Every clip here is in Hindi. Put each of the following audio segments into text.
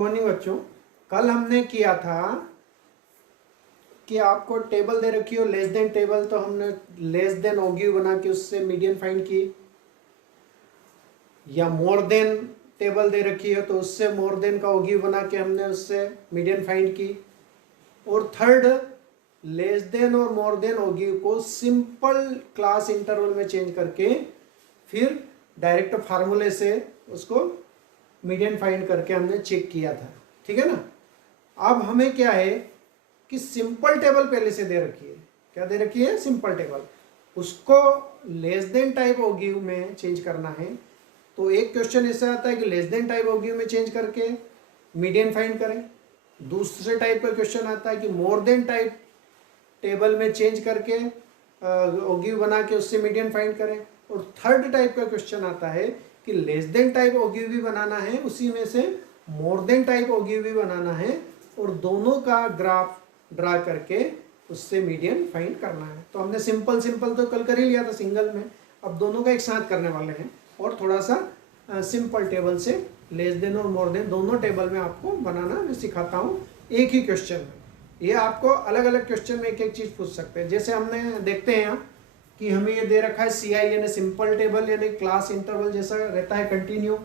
मॉर्निंग बच्चों, कल हमने किया था कि आपको टेबल दे रखी हो लेस देन टेबल, तो हमने लेस देन ऑग्यू बना के उससे मीडियन फाइंड की, या मोर देन टेबल दे रखी है तो उससे मोर देन का ऑग्यू बना के हमने उससे मीडियन फाइंड की। और थर्ड, लेस देन और मोर देन ऑग्यू को सिंपल क्लास इंटरवल में चेंज करके फिर डायरेक्ट फार्मूले से उसको मीडियन फाइंड करके हमने चेक किया था। ठीक है ना। अब हमें क्या है कि सिंपल टेबल पहले से दे रखी है। क्या दे रखी है? Simple table. उसको लेस देन टाइप ऑग्यू में चेंज करना है। तो एक क्वेश्चन ऐसा आता है कि लेस देन टाइप ऑग्यू में चेंज करके मीडियन फाइंड करें। दूसरे टाइप का क्वेश्चन आता है कि मोर देन टाइप टेबल में चेंज करके ऑग्यू बना के उससे मीडियन फाइंड करें। और थर्ड टाइप का क्वेश्चन आता है कि लेस देन टाइप ऑग्यू भी बनाना है, उसी में से मोर देन टाइप ऑग्यू भी बनाना है, और दोनों का ग्राफ ड्रा करके उससे मीडियन फाइंड करना है। तो हमने सिंपल तो कल कर ही लिया था सिंगल में, अब दोनों का एक साथ करने वाले हैं। और थोड़ा सा सिंपल टेबल से लेस देन और मोर देन दोनों टेबल में आपको बनाना मैं सिखाता हूँ एक ही क्वेश्चन में। ये आपको अलग अलग क्वेश्चन में एक एक चीज़ पूछ सकते हैं। जैसे हमने देखते हैं यहाँ कि हमें ये दे रखा है CI यानी सिंपल टेबल, यानी क्लास इंटरवल जैसा रहता है कंटिन्यू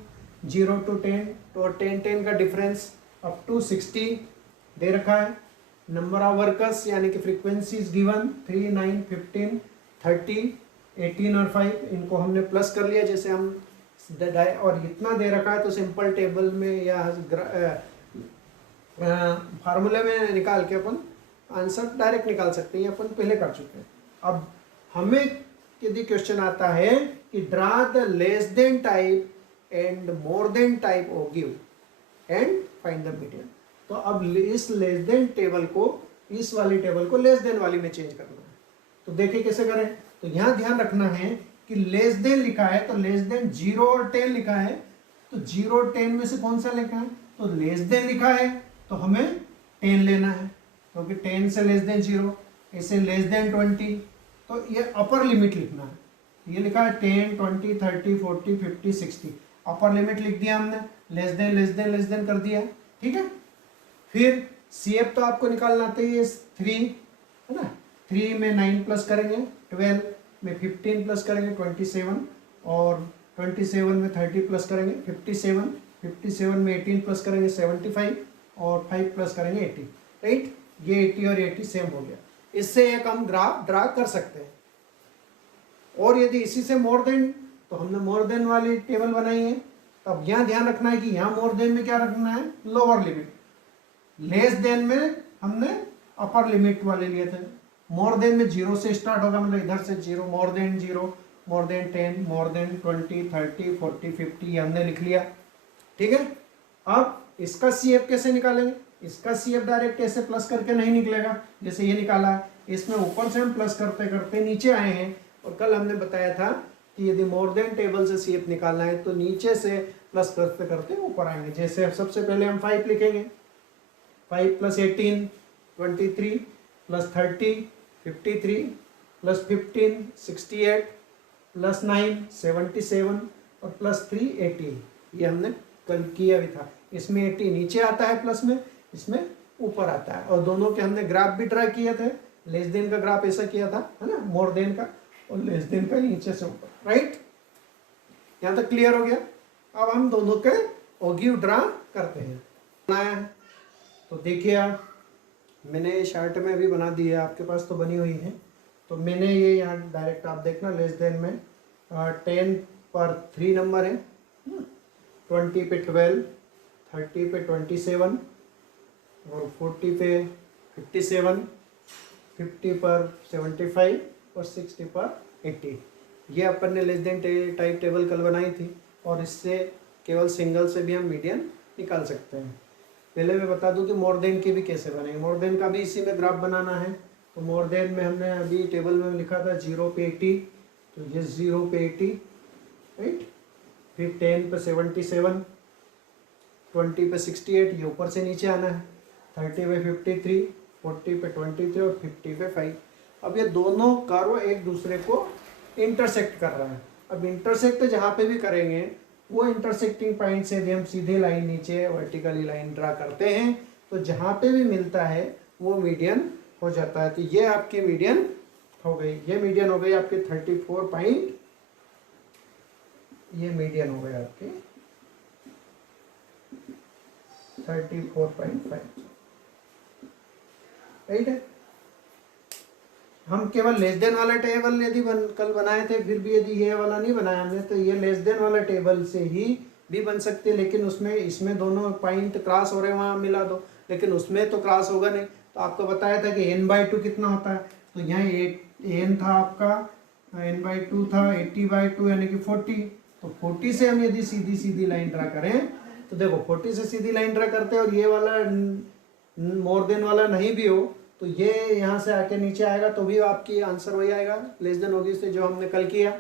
0 to 10, तो 10 का डिफरेंस अप टू 60 दे रखा है। नंबर ऑफ वर्कर्स यानी कि फ्रीक्वेंसीज गिवन 3, 9, 15, 30, 18 और 5, इनको हमने प्लस कर लिया। जैसे हम और इतना दे रखा है तो सिंपल टेबल में या फार्मूले में निकाल के अपन आंसर डायरेक्ट निकाल सकते हैं, अपन पहले कर चुके हैं। अब हमें यदि क्वेश्चन आता है कि draw the less than type and more than type ogive and find the median, तो अब इस लेस देन टेबल को, इस वाली टेबल को लेस देन वाली में चेंज करना है। तो देखिए कैसे करें। तो यहाँ ध्यान रखना है कि लेस देन लिखा है तो लेस देन 0 और 10 लिखा है, तो 0 और 10 में से कौन सा लिखा है? तो लेस देन लिखा है तो हमें 10 लेना है, क्योंकि 10 से लेस देन 0, ऐसे लेस देन 20, तो ये अपर लिमिट लिखना है। ये लिखा है 10, 20, 30, 40, 50, 60, अपर लिमिट लिख दिया हमने, less than less than less than कर दिया। ठीक है। फिर CF तो आपको निकालना आता है 3 है ना। 3 में 9 प्लस करेंगे 12, में 15 प्लस करेंगे 27, और 27 में 30 प्लस करेंगे 57, 57 में 18 प्लस करेंगे 75, और 5 प्लस करेंगे 80। राइट, ये 80 और 80 सेम हो गया। इससे एक हम ग्राफ ड्रा कर सकते हैं। और यदि इसी से मोर देन, तो हमने मोर देन वाली टेबल बनाई है। तब यहाँ ध्यान रखना है कि यहाँ मोर देन में क्या रखना है? Lower limit. लेस देन में हमने अपर लिमिट वाले लिए थे। मोर देन में 0 से स्टार्ट होगा, मतलब इधर से 0, more than 0, more than 10, more than 20, 30, 40, 50, ये हमने लिख लिया। ठीक है। अब इसका CF कैसे निकालेंगे? इसका CF डायरेक्ट ऐसे प्लस करके नहीं निकलेगा जैसे ये निकाला। इसमें ऊपर से हम प्लस करते करते नीचे आए हैं, और कल हमने बताया था कि यदि मोर देन टेबल से CF निकालना है तो नीचे से प्लस करते करते ऊपर आएंगे। जैसे सबसे पहले हम 5 लिखेंगे, 5 + 18 23 + 30 53 + 15 68 + 9 77 और +3 18, ये हमने कल किया भी था। इसमें 80 नीचे आता है प्लस में, इसमें ऊपर आता है। और दोनों के हमने ग्राफ भी ड्रा किए थे। लेस देन का ग्राफ ऐसा किया था है ना, मोर देन का, और लेस देन का नीचे से ऊपर। राइट, यहाँ तक क्लियर हो गया। अब हम दोनों के ऑग्यू ड्रा करते हैं। बनाया है तो देखिए आप, मैंने शार्ट में भी बना दी है, आपके पास तो बनी हुई है। तो मैंने ये यहाँ डायरेक्ट आप देखना, लेस देन में 10 पर 3 नंबर है, 20 पे 12, 30 पे 27, और 40 पे 57, 50 पर 75 और 60 पर 80। ये अपन ने लेस देन टाइप टेबल कल बनाई थी, और इससे केवल सिंगल से भी हम मीडियन निकाल सकते हैं। पहले मैं बता दूं कि मोर देन की भी कैसे बनेंगे। मोर देन का भी इसी में ग्राफ बनाना है। तो मोर देन में हमने अभी टेबल में लिखा था 0 पे 80, तो ये 0 पे 80, राइट। फिर 10 पे 77, 20 पे 68, ये ऊपर से नीचे आना है, 30 पे 53, 40 पे 23 और 50 पे 5। अब ये दोनों कर्व एक दूसरे को इंटरसेक्ट कर रहा है। अब इंटरसेक्ट जहाँ पे भी करेंगे वो इंटरसेक्टिंग पॉइंट से भी हम सीधे लाइन नीचे वर्टिकली लाइन ड्रा करते हैं, तो जहाँ पे भी मिलता है वो मीडियन हो जाता है। तो ये आपकी मीडियन हो गई, ये मीडियन हो गई आपके 34 पॉइंट, ये मीडियन हो गए आपके 34.5, राइट है। हम केवल लेस देन वाला टेबल यदि कल बनाए थे, फिर भी यदि ये वाला नहीं बनाया हमने, तो ये लेस देन वाला टेबल से ही भी बन सकते हैं, लेकिन उसमें इसमें दोनों पॉइंट क्रॉस हो रहे हैं, वहाँ मिला दो, लेकिन उसमें तो क्रॉस होगा नहीं। तो आपको बताया था कि n/2 कितना होता है, तो यहाँ n था आपका, n/2 था 80/2 यानी कि 40। तो 40 से हम यदि सीधी सीधी लाइन ड्रा करें, तो देखो 40 से सीधी लाइन ड्रा करते हैं और ये वाला मोर देन वाला नहीं भी हो, तो ये यहाँ से आके नीचे आएगा तो भी आपकी आंसर वही आएगा, लेस देन होगी से जो हमने कल किया।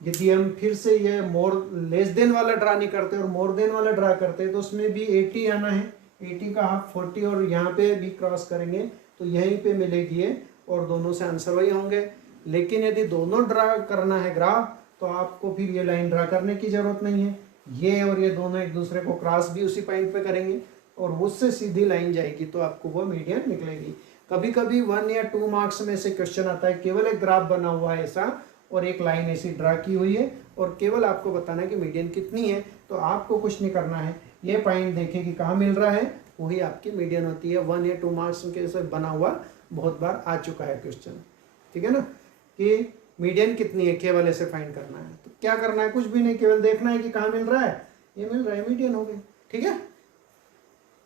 यदि हम फिर से ये मोर लेस देन वाला ड्रा नहीं करते और मोर देन वाला ड्रा करते तो उसमें भी 80 आना है, 80 का हाफ 40, और यहाँ पे भी क्रॉस करेंगे तो यहीं पे मिलेगी ये, और दोनों से आंसर वही होंगे। लेकिन यदि दोनों ड्रा करना है ग्राफ, तो आपको फिर ये लाइन ड्रा करने की जरूरत नहीं है, ये और ये दोनों एक दूसरे को क्रॉस भी उसी पॉइंट पे करेंगे और उससे सीधी लाइन जाएगी, तो आपको वो मीडियन निकलेगी। कभी कभी 1 या 2 मार्क्स में से क्वेश्चन आता है, केवल एक ग्राफ बना हुआ है ऐसा और एक लाइन ऐसी ड्रा की हुई है और केवल आपको बताना है कि मीडियन कितनी है, तो आपको कुछ नहीं करना है, ये पॉइंट देखें कि कहाँ मिल रहा है, वही आपकी मीडियन होती है। 1 या 2 मार्क्स के से बना हुआ बहुत बार आ चुका है क्वेश्चन, ठीक है ना, कि मीडियन कितनी है, केवल ऐसे फाइंड करना है। तो क्या करना है, कुछ भी नहीं, केवल देखना है कि कहाँ मिल रहा है, ये मिल रहा है, मीडियन हो गई, ठीक है।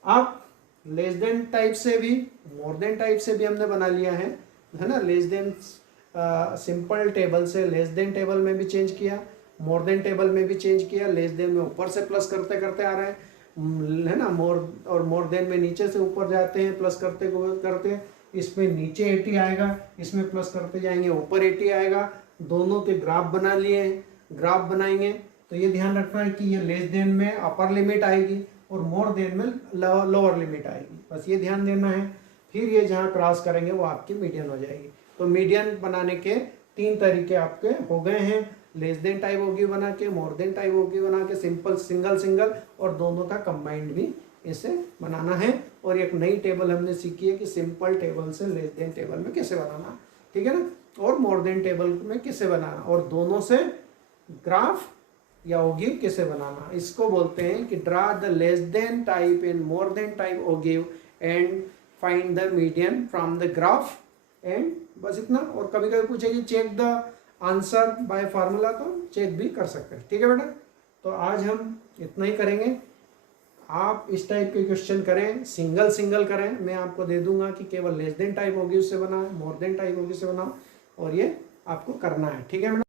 आप लेस देन टाइप से भी मोर देन टाइप से भी हमने बना लिया है ना, लेस देन सिंपल टेबल से लेस देन टेबल में भी चेंज किया, मोर देन टेबल में भी चेंज किया, लेस देन में ऊपर से प्लस करते करते आ रहे हैं, है ना, मोर देन में नीचे से ऊपर जाते हैं प्लस करते करते, इसमें नीचे 80 आएगा, इसमें प्लस करते जाएंगे ऊपर 80 आएगा, दोनों के ग्राफ बना लिए हैं, ग्राफ बनाएंगे तो ये ध्यान रखना है कि ये लेस देन में अपर लिमिट आएगी और मोर देन में लोअर लिमिट आएगी, बस ये ध्यान देना है। फिर ये जहाँ क्रॉस करेंगे वो आपकी मीडियन हो जाएगी। तो मीडियन बनाने के 3 तरीके आपके हो गए हैं, लेस देन टाइप होगी बना के, मोर देन टाइप होगी बना के, सिंपल सिंगल सिंगल, और दोनों का कंबाइंड भी इसे बनाना है। और एक नई टेबल हमने सीखी है कि सिंपल टेबल से लेस देन टेबल में कैसे बनाना, ठीक है ना, और मोर देन टेबल में कैसे बनाना, और दोनों से ग्राफ या ओगिव कैसे बनाना। इसको बोलते हैं कि draw the less than type and more than type ogive and find the median from the graph, एंड बस इतना। और कभी कभी पूछेगी check the answer by formula, तो चेक भी कर सकते हैं, ठीक है बेटा। तो आज हम इतना ही करेंगे। आप इस टाइप के क्वेश्चन करें, सिंगल सिंगल करें, मैं आपको दे दूंगा कि केवल लेस देन टाइप होगी उससे बना, मोर देन टाइप होगी उससे बना, और ये आपको करना है, ठीक है बेटा।